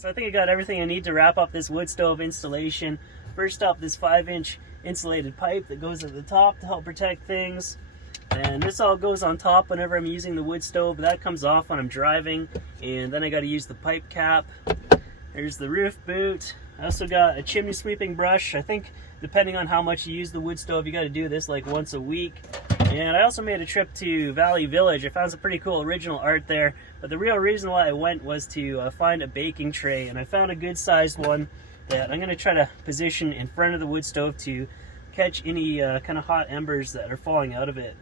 So I think I got everything I need to wrap up this wood stove installation. First up, this 5-inch insulated pipe that goes at the top to help protect things. And this all goes on top whenever I'm using the wood stove, but that comes off when I'm driving. And then I got to use the pipe cap. There's the roof boot. I also got a chimney sweeping brush. I think depending on how much you use the wood stove, you got to do this like once a week. And I also made a trip to Valley Village. I found some pretty cool original art there. But the real reason why I went was to find a baking tray. And I found a good sized one that I'm going to try to position in front of the wood stove to catch any kind of hot embers that are falling out of it.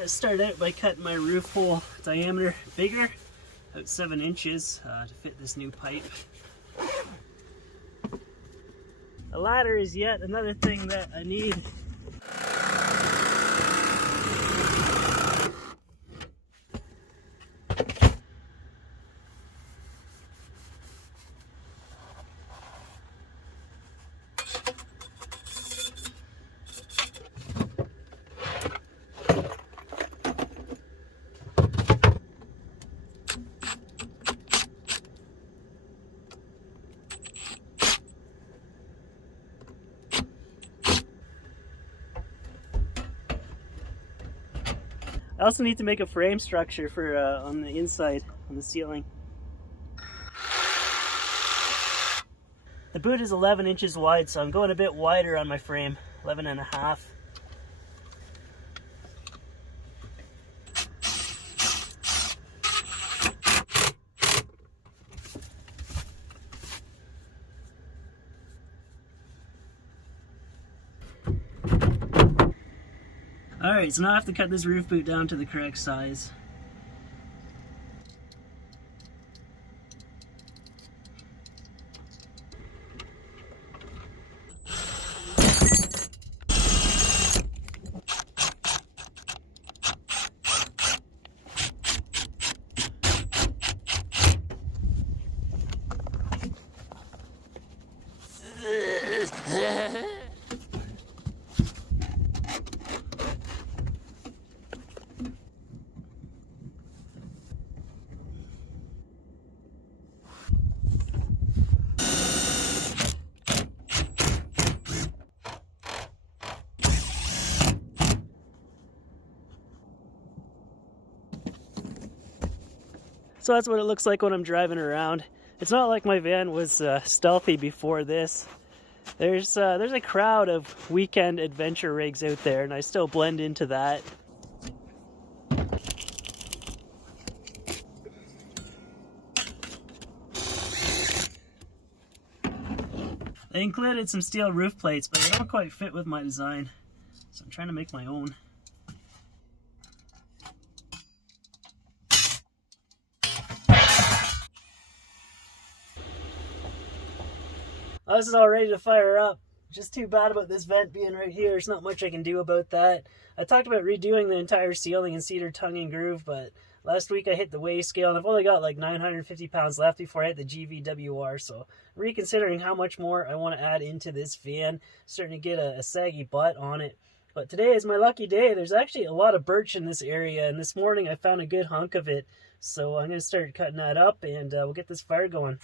I started out by cutting my roof hole diameter bigger, about 7 inches, to fit this new pipe. A ladder is yet another thing that I need. I also need to make a frame structure for on the inside, on the ceiling. The boot is 11 inches wide, so I'm going a bit wider on my frame, 11 and a half. Alright, so now I have to cut this roof boot down to the correct size. So that's what it looks like when I'm driving around. It's not like my van was stealthy before this. There's a crowd of weekend adventure rigs out there, and I still blend into that. They included some steel roof plates, but they don't quite fit with my design, so I'm trying to make my own. Oh, this is all ready to fire up. Just too bad about this vent being right here. There's not much I can do about that. I talked about redoing the entire ceiling in cedar tongue and groove, but last week I hit the weigh scale and I've only got like 950 pounds left before I hit the GVWR, so reconsidering how much more I want to add into this van. Starting to get a saggy butt on it. But today is my lucky day. There's actually a lot of birch in this area, and this morning I found a good hunk of it. So I'm going to start cutting that up, and we'll get this fire going.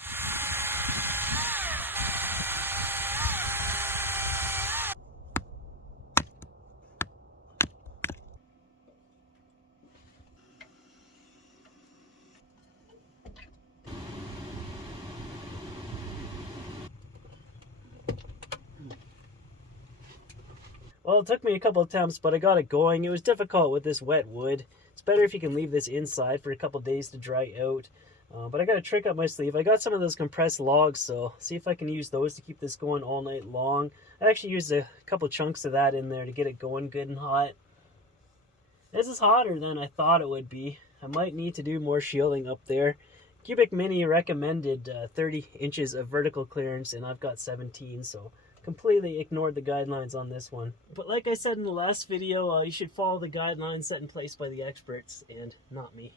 Well, it took me a couple attempts, but I got it going. It was difficult with this wet wood. It's better if you can leave this inside for a couple days to dry out. But I got a trick up my sleeve. I got some of those compressed logs, so see if I can use those to keep this going all night long. I actually used a couple chunks of that in there to get it going good and hot. This is hotter than I thought it would be. I might need to do more shielding up there. Cubic Mini recommended 30 inches of vertical clearance, and I've got 17, so completely ignored the guidelines on this one. But like I said in the last video, you should follow the guidelines set in place by the experts and not me.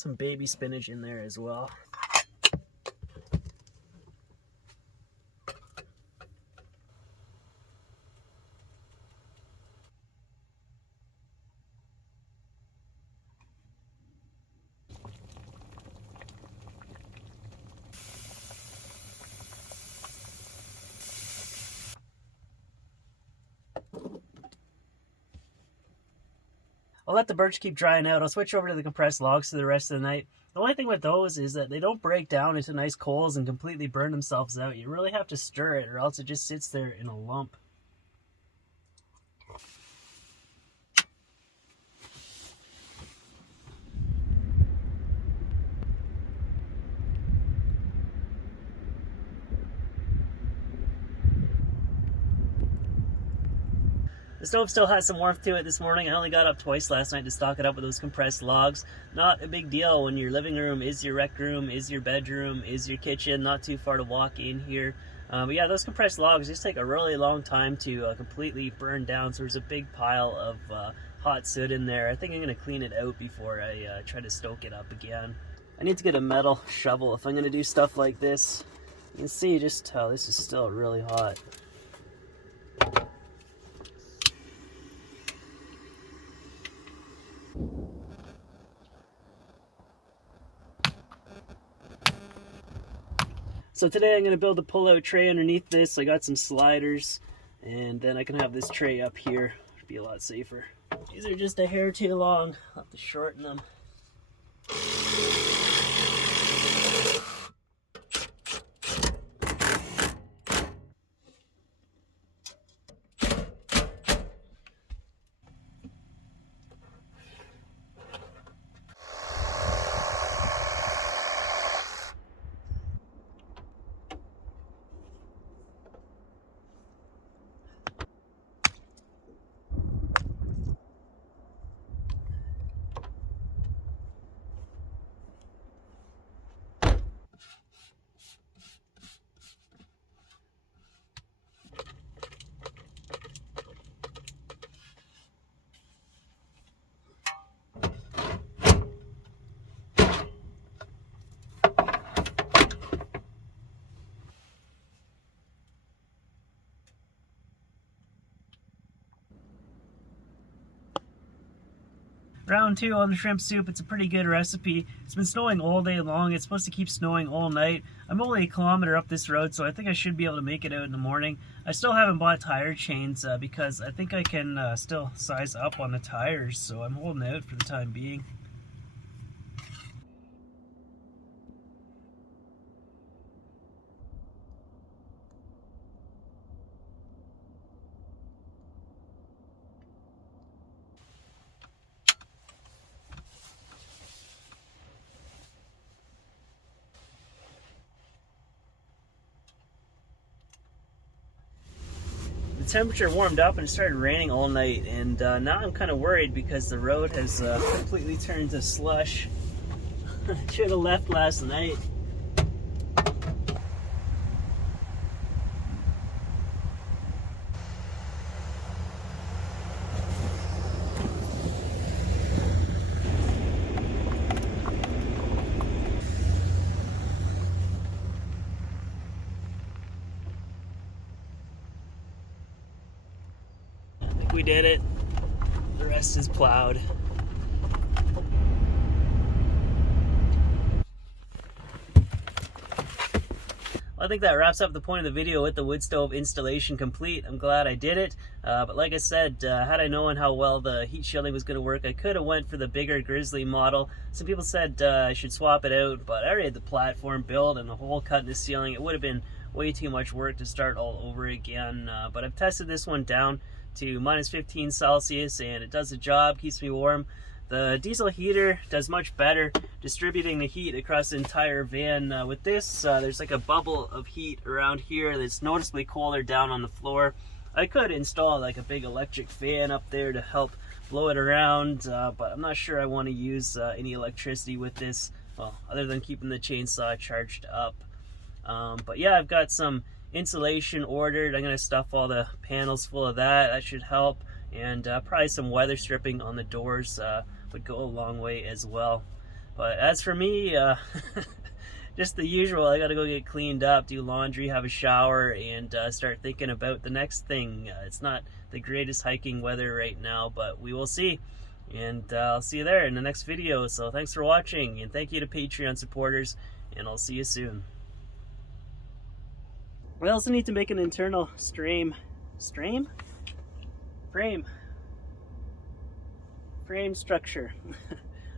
some baby spinach in there as well. I'll let the birch keep drying out. I'll switch over to the compressed logs for the rest of the night. The only thing with those is that they don't break down into nice coals and completely burn themselves out. You really have to stir it or else it just sits there in a lump. The stove still has some warmth to it this morning. I only got up twice last night to stock it up with those compressed logs. Not a big deal when your living room is your rec room, is your bedroom, is your kitchen, not too far to walk in here. But yeah, those compressed logs just take a really long time to completely burn down, so there's a big pile of hot soot in there. I think I'm going to clean it out before I try to stoke it up again. I need to get a metal shovel if I'm going to do stuff like this. You can see just how this is still really hot. So today I'm going to build a pull-out tray underneath this. I got some sliders, and then I can have this tray up here. It'll be a lot safer. These are just a hair too long. I'll have to shorten them. Round 2 on the shrimp soup. It's a pretty good recipe. It's been snowing all day long. It's supposed to keep snowing all night. I'm only a kilometer up this road, so I think I should be able to make it out in the morning. I still haven't bought tire chains because I think I can still size up on the tires, so I'm holding out for the time being. The temperature warmed up and it started raining all night, and now I'm kind of worried because the road has completely turned to slush. Should have left last night. We did it. The rest is plowed. Well, I think that wraps up the point of the video with the wood stove installation complete. I'm glad I did it. But like I said, had I known how well the heat shielding was going to work, I could have went for the bigger Grizzly model. Some people said I should swap it out, but I already had the platform built and the hole cut in the ceiling. It would have been way too much work to start all over again. But I've tested this one down to minus 15 Celsius and it does the job, keeps me warm. The diesel heater does much better distributing the heat across the entire van. With this, there's like a bubble of heat around here that's noticeably colder down on the floor. I could install like a big electric fan up there to help blow it around, but I'm not sure I want to use any electricity with this, well, other than keeping the chainsaw charged up. But yeah, I've got some insulation ordered. I'm going to stuff all the panels full of that. That should help. And probably some weather stripping on the doors would go a long way as well. But as for me, just the usual. I gotta go get cleaned up, do laundry, have a shower, and start thinking about the next thing. It's not the greatest hiking weather right now, but we will see. And I'll see you there in the next video. So thanks for watching, and thank you to Patreon supporters, and I'll see you soon. I also need to make an internal frame structure.